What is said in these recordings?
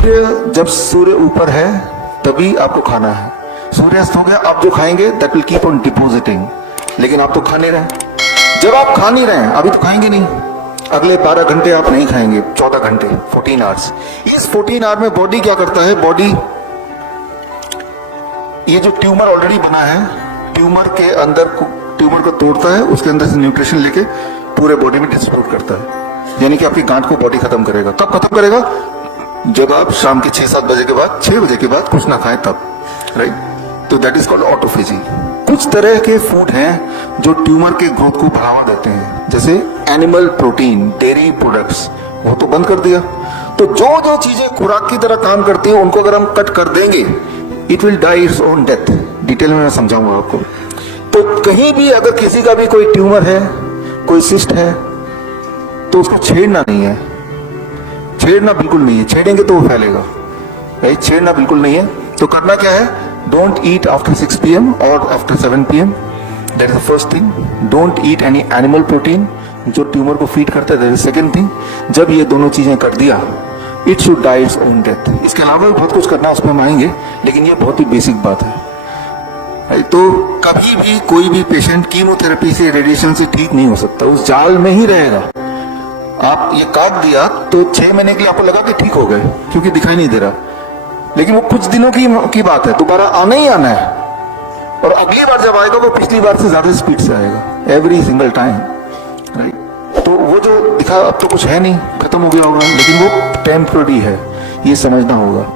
जब सूर्य ऊपर है तभी आपको खाना है। सूर्यास्त हो गया, आप जो खाएंगे that will keep on depositing, लेकिन आप तो खा नहीं रहे। जब आप खा नहीं रहे हैं अभी तो खाएंगे नहीं, अगले 12 घंटे आप नहीं खाएंगे, 14 घंटे 14 आवर्स। इस 14 आवर में बॉडी क्या करता है, बॉडी ये जो ट्यूमर ऑलरेडी बना है, ट्यूमर के अंदर ट्यूमर को तोड़ता है, उसके अंदर से न्यूट्रिशन लेके पूरे बॉडी में डिस्ट्रीब्यूट करता है। यानी कि आपकी गांठ को बॉडी खत्म करेगा। कब खत्म करेगा, जब आप शाम के 6-7 बजे के बाद, 6 बजे के बाद कुछ ना खाएं तब, राइट। तो दैट इज कॉल्ड ऑटोफेजी। कुछ तरह के फूड हैं जो ट्यूमर के ग्रोथ को बढ़ावा देते हैं, जैसे एनिमल प्रोटीन, डेयरी प्रोडक्ट्स, वो तो बंद कर दिया। तो जो जो चीजें खुराक की तरह काम करती है उनको अगर हम कट कर देंगे, it will die its own death. Detail में मैं समझाऊंगा आपको। तो कहीं भी अगर किसी का भी कोई ट्यूमर है, कोई सिस्ट है, तो उसको छेड़ना नहीं है, छेड़ना बिल्कुल नहीं है। छेड़ेंगे तो वो फैलेगा, राइट। छेड़ना बिल्कुल नहीं है। तो करना क्या है, डोंट ईट आफ्टर 6 PM और after 7 PM, that is the first thing. Don't eat any animal protein जो ट्यूमर को फीड करता है, दैट इज सेकंड थिंग। जब ये दोनों चीजें कर दिया, it should die its own death. इसके अलावा भी बहुत कुछ करना है, उसमें हम आएंगे, लेकिन ये बहुत ही बेसिक बात है। तो कभी भी कोई भी पेशेंट कीमोथेरेपी से, रेडिएशन से ठीक नहीं हो सकता, उस जाल में ही रहेगा। आप ये काट दिया तो 6 महीने के लिए आपको लगा कि ठीक हो गए, क्योंकि दिखाई नहीं दे रहा, लेकिन वो कुछ दिनों की बात है, दोबारा आना ही आना है। और अगली बार जब आएगा वो पिछली बार से ज्यादा स्पीड से आएगा, एवरी सिंगल टाइम, राइट। तो वो जो दिखा अब तो कुछ है नहीं, खत्म हो गया होगा, लेकिन वो टेम्पररी है, ये समझना होगा।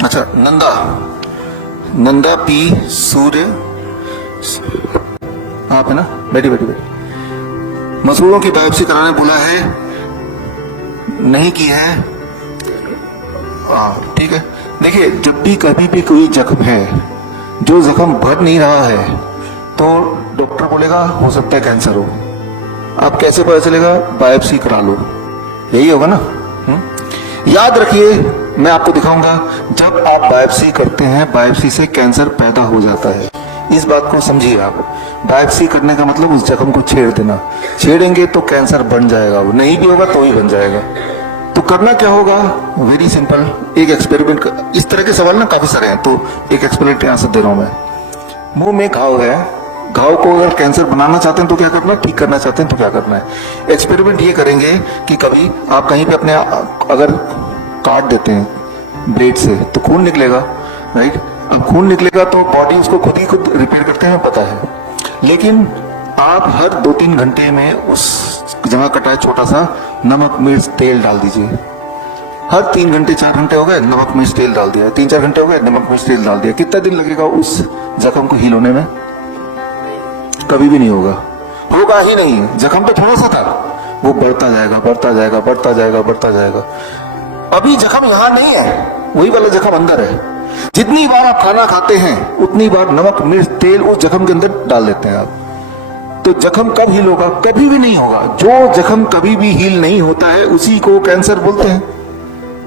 अच्छा, नंदा पी सूर्य, आप है ना, बैठी। मसूड़ों की बायोप्सी कराने बोला है, नहीं की है, ठीक है। देखिए, जब भी कभी भी कोई जख्म है, जो जख्म भर नहीं रहा है, तो डॉक्टर बोलेगा हो सकता है कैंसर हो। आप कैसे पता चलेगा, बायोप्सी करा लो, यही होगा ना। याद रखिए, मैं आपको दिखाऊंगा, जब आप बायोप्सी करते हैं, बायोप्सी से कैंसर पैदा हो जाता है। इस बात को समझिए आप। बायोप्सी करने का मतलब उस जख्म को छेड़ देना। छेड़ेंगे तो कैंसर बन जाएगा, वो नहीं भी होगा तो ही बन जाएगा। तो करना क्या होगा, वेरी सिंपल, एक एक्सपेरिमेंट। इस तरह के सवाल ना काफी सारे हैं, तो एक एक्सपेरिमेंट आंसर दे रहा हूं मैं। मुंह में घाव है, घाव को अगर कैंसर बनाना चाहते हैं तो क्या करना है, ठीक करना चाहते हैं तो क्या करना है। एक्सपेरिमेंट ये करेंगे कि कभी आप कहीं पे अपने अगर काट देते हैं ब्लेड से तो खून निकलेगा, राइट। अब खून निकलेगा तो बॉडी उसको खुद ही खुद रिपेयर करते हैं, पता है। लेकिन आप हर 2-3 घंटे में उस जगह कटा है छोटा सा नमक मिर्च तेल डाल दीजिए। हर 3 घंटे 4 घंटे हो गए, नमक मिर्च तेल डाल दिया। 3-4 घंटे हो गए, नमक मिर्च तेल डाल दिया। कितना दिन लगेगा उस जख्म को हील होने में? कभी भी नहीं होगा, होगा ही नहीं। जख्म तो थोड़ा सा था, वो बढ़ता जाएगा, बढ़ता जाएगा, बढ़ता जाएगा, बढ़ता जाएगा। अभी जख्म यहां नहीं है, वही वाला जख्म अंदर है। जितनी बार आप खाना खाते हैं उतनी बार नमक मिर्च तेल उस जख्म के अंदर डाल देते हैं आप। तो जख्म कब हील होगा? कभी भी नहीं होगा। जो जख्म कभी भी हील नहीं होता है उसी को कैंसर बोलते हैं।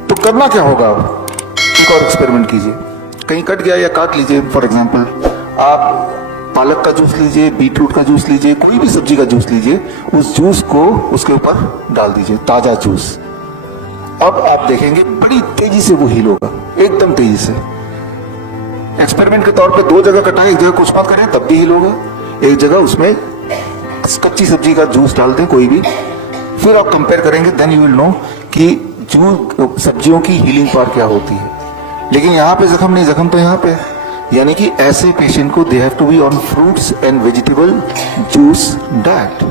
तो करना क्या होगा, आप एक और एक्सपेरिमेंट कीजिए। कहीं कट गया या काट लीजिए, फॉर एग्जाम्पल आप पालक का जूस लीजिए, बीटरूट का जूस लीजिए, कोई भी सब्जी का जूस लीजिए, उस जूस को उसके ऊपर डाल दीजिए, ताजा जूस। अब आप देखेंगे बड़ी तेजी से वो हील होगा, एकदम तेजी से। एक्सपेरिमेंट के तौर पे 2 जगह कटाएं, एक जगह कुछ मत करें तब भी हील होगा, एक जगह उसमें कच्ची सब्जी का जूस डाल दें कोई भी, फिर आप कंपेयर करेंगे, देन यू विल नो कि सब्जियों की हीलिंग पावर क्या होती है। लेकिन यहाँ पे जख्म नहीं, जख्म तो यहाँ पे। यानी कि ऐसे पेशेंट को they have to be on fruits and vegetable juice diet.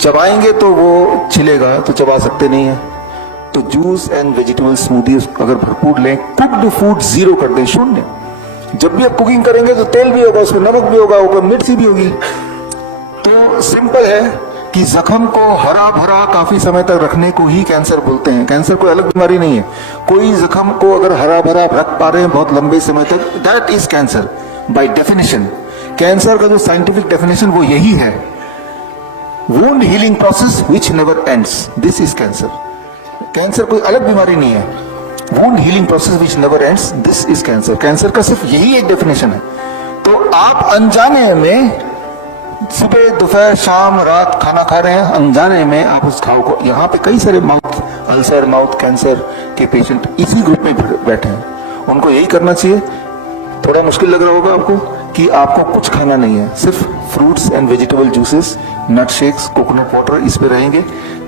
चबाएंगे तो वो छिलेगा, तो चबा सकते नहीं है। तो जूस एंड वेजिटेबल स्मूदी अगर भरपूर लें, कुक्ड फूड 0 कर दें, 0। जब भी आप कुकिंग करेंगे तो तेल भी होगा, उसमें नमक भी होगा, ऊपर मिर्ची भी होगी। तो सिंपल है कि जख्म को हरा भरा काफी समय तक रखने को ही कैंसर बोलते हैं। कैंसर कोई अलग बीमारी नहीं है। कोई जख्म को अगर हरा भरा रख पा रहे हैं बहुत लंबे समय तक, that is cancer by definition. Cancer का जो साइंटिफिक डेफिनेशन वो यही है, wound healing process which never ends, this is cancer. Cancer कोई अलग बीमारी नहीं है। Wound healing process which never ends, this is cancer. Cancer का सिर्फ यही एक डेफिनेशन है। तो आप अनजाने में सुबह दोपहर शाम रात खाना खा रहे हैं, अनजाने में आप उस घाव को, यहाँ पे कई सारे माउथ अल्सर माउथ कैंसर के पेशेंट इसी ग्रुप में बैठे हैं, उनको यही करना चाहिए। थोड़ा मुश्किल लग रहा होगा आपको कि आपको कुछ खाना नहीं है, सिर्फ fruits and vegetable juices, nut shakes, coconut water, इस पे रहेंगे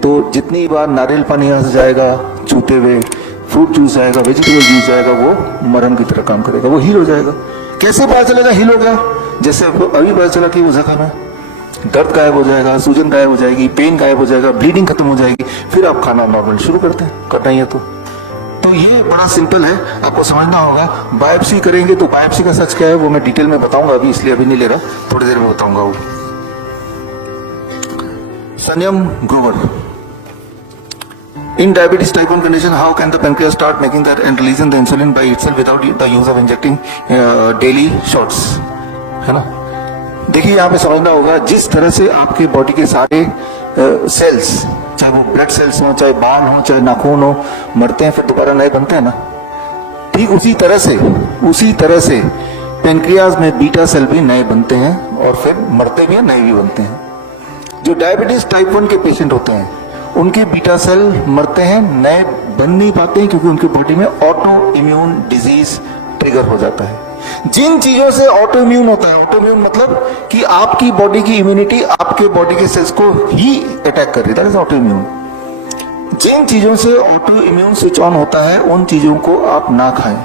तो जितनी बार नारियल पानी यहाँ से जाएगा चूते हुए, फ्रूट जूस जाएगा, वेजिटेबल जूस जाएगा, वो मरहम की तरह काम करेगा, वो हील हो जाएगा। कैसे पता चलेगा हील हो गया? जैसे आपको अभी पता चला कि वो जख्म है, दर्द गायब हो जाएगा, सूजन गायब हो जाएगी, पेन गायब हो जाएगा, ब्लीडिंग खत्म हो जाएगी, फिर आप खाना नॉर्मल शुरू करते हैं, करना ही है तो ये बड़ा सिंपल है, आपको समझना होगा। बायोप्सी करेंगे तो बायोप्सी का सच क्या है वो मैं डिटेल में बताऊंगा, अभी इसलिए अभी नहीं ले रहा, थोड़ी देर में बताऊंगा वो। संयम Grover, in diabetes type 1 condition, how can the pancreas start making that and releasing the insulin by itself without the use of injecting daily shots, है ना? देखिए यहाँ पे समझना होगा, जिस तरह से आपके बॉडी के सारे सेल्स, चाहे वो ब्लड सेल्स हो, चाहे बाल हो, चाहे नाखून हो, मरते हैं फिर दोबारा नए बनते हैं ना, ठीक उसी तरह से पेनक्रियाज में बीटा सेल भी नए बनते हैं और फिर मरते भी हैं, नए भी बनते हैं। जो डायबिटीज टाइप 1 के पेशेंट होते हैं उनके बीटा सेल मरते हैं, नए बन नहीं पाते हैं, क्योंकि उनके बॉडी में ऑटो इम्यून डिजीज ट्रिगर हो जाता है। जिन चीजों से ऑटो इम्यून होता है, ऑटो इम्यून मतलब कि आपकी बॉडी की इम्यूनिटी आपके बॉडी के सेल्स को ही अटैक कर रही है, दैट इज ऑटो इम्यून। जिन चीजों से ऑटो इम्यून स्विच ऑन होता है उन चीजों को आप ना खाएं।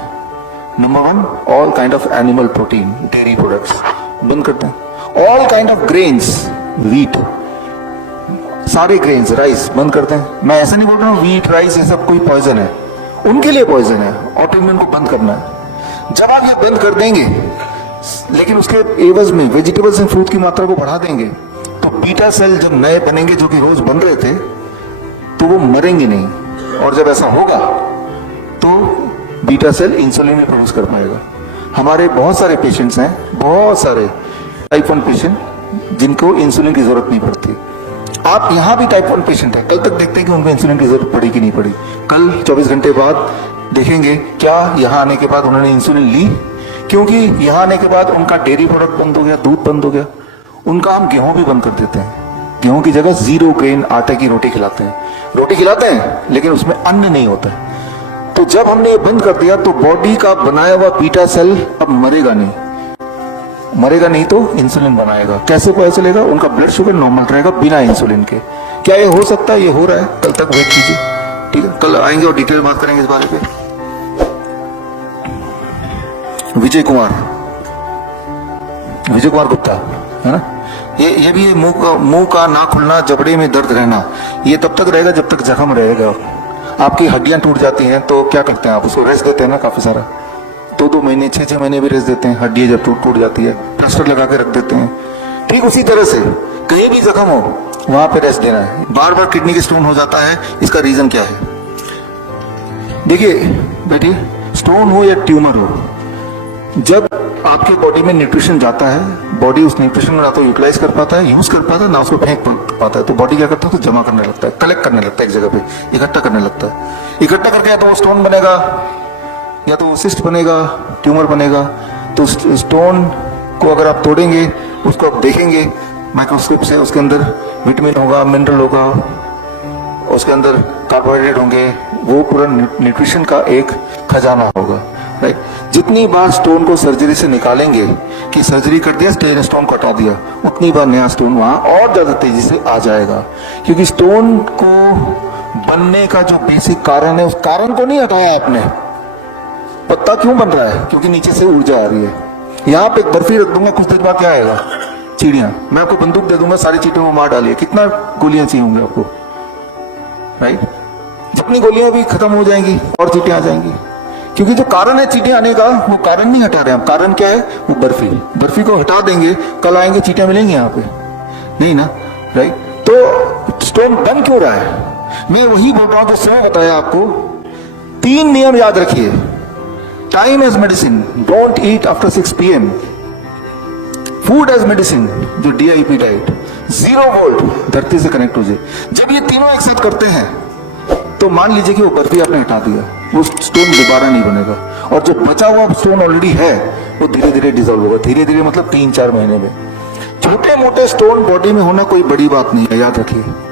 Number 1, all kind of animal protein, dairy products बंद करते हैं। All kind of grains, wheat, सारे ग्रेन्स, राइस बंद करते हैं। मैं ऐसा नहीं बोल रहा हूँ व्हीट राइस ये सब कोई पॉइजन है, उनके लिए पॉइजन है, ऑटो इम्यून को बंद करना है। जब आप ये बंद कर देंगे लेकिन उसके एवज में वेजिटेबल्स एंड फ्रूट की मात्रा को बढ़ा देंगे तो बीटा सेल जब नए बनेंगे जो कि रोज बन रहे थे तो वो मरेंगे नहीं, और जब ऐसा होगा तो बीटा सेल इंसुलिन में प्रोड्यूस कर पाएगा। हमारे बहुत सारे पेशेंट्स हैं, बहुत सारे टाइप 1 पेशेंट जिनको इंसुलिन की जरूरत नहीं पड़ती। आप यहां भी टाइप 1 पेशेंट है, कल तक देखते हैं कि उनको इंसुलिन की जरूरत पड़ी कि नहीं पड़ी, कल 24 घंटे बाद देखेंगे क्या यहां आने के बाद उन्होंने इंसुलिन ली, क्योंकि यहां आने के बाद उनका डेयरी प्रोडक्ट बंद हो गया, दूध बंद हो गया, उनका हम गेहूं भी बंद कर देते हैं। गेहूं की जगह 0 ग्रेन आटे की रोटी खिलाते हैं, रोटी खिलाते हैं लेकिन उसमें अन्न नहीं होता है। तो जब हमने ये बंद कर दिया तो बॉडी का बनाया हुआ बीटा सेल अब मरेगा नहीं तो इंसुलिन बनाएगा। कैसे पता चलेगा? उनका ब्लड शुगर नॉर्मल रहेगा बिना इंसुलिन के। क्या ये हो सकता है? ये हो रहा है, कल तक वेट कीजिए, ठीक है, कल आएंगे और डिटेल बात करेंगे इस बारे पे। विजय कुमार गुप्ता, है ना, ये भी मुंह का ना खुलना, जबड़े में दर्द रहना, ये तब तक रहेगा जब तक जख्म रहेगा। आपकी हड्डियां टूट जाती हैं तो क्या करते हैं आप? उसको रेस्ट देते हैं ना, काफी सारा 2-2 महीने 6-6 महीने भी रेस्ट देते हैं। हड्डी जब टूट जाती है प्लास्टर लगा के रख देते हैं। ठीक उसी तरह से कहीं भी जख्म हो वहां पे रेस्ट देना है। बार बार किडनी के स्टोन हो जाता है, इसका रीजन क्या है? देखिए बैठिए, स्टोन हो या ट्यूमर हो, जब आपके बॉडी में न्यूट्रिशन जाता है, बॉडी उस न्यूट्रिशन को ना तो यूटिलाइज कर पाता है, यूज कर पाता है, ना उसको फेंक पाता है, तो बॉडी क्या करता है? तो जमा करने लगता है, कलेक्ट करने लगता है, एक जगह पे इकट्ठा करने लगता है। इकट्ठा करके या तो वो स्टोन बनेगा, या तो वो सिस्ट बनेगा, ट्यूमर बनेगा। तो स्टोन को अगर आप तोड़ेंगे, उसको आप देखेंगे माइक्रोस्कोप से, उसके अंदर विटामिन होगा, मिनरल होगा, उसके अंदर कार्बोहाइड्रेट होंगे, वो पूरा न्यूट्रिशन का एक खजाना होगा, राइट। जितनी बार स्टोन को सर्जरी से निकालेंगे कि सर्जरी कर दिया, स्टोन को हटा दिया, उतनी बार नया स्टोन वहां और ज्यादा तेजी से आ जाएगा, क्योंकि स्टोन को बनने का जो बेसिक कारण है, उस कारण को नहीं हटाया आपने। पत्ता क्यों बन रहा है? क्योंकि नीचे से ऊर्जा आ रही है। यहाँ पे एक बर्फी रख दूंगा, कुछ देर बाद क्या आएगा? चिड़िया। मैं आपको बंदूक दे दूंगा, सारी चीटियों को मार डालिए, कितना गोलियां चाहिए होंगे आपको, राइट। जितनी गोलियां भी खत्म हो जाएंगी और चीटियां आ जाएंगी, क्योंकि जो कारण है चीटियां आने का, वो कारण नहीं हटा रहे हम। कारण क्या है? वो बर्फी को हटा देंगे, कल आएंगे चीटियां मिलेंगी यहाँ पे? नहीं ना, राइट। तो स्टोन बन क्यों रहा है? मैं वही बोल रहा हूं जो समय बताया आपको। 3 नियम याद रखिए। Time as medicine, don't eat after 6 PM। Food as medicine, जो DIP डाइट, 0 वोल्ट, धरती से कनेक्ट हो जाए। जब ये तीनों एक साथ करते हैं तो मान लीजिए कि वो बर्फी आपने हटा दिया, वो स्टोन दोबारा नहीं बनेगा, और जो बचा हुआ स्टोन ऑलरेडी है वो धीरे धीरे डिसॉल्व होगा। धीरे धीरे मतलब 3-4 महीने में। छोटे मोटे स्टोन बॉडी में होना कोई बड़ी बात नहीं है, याद रखिए।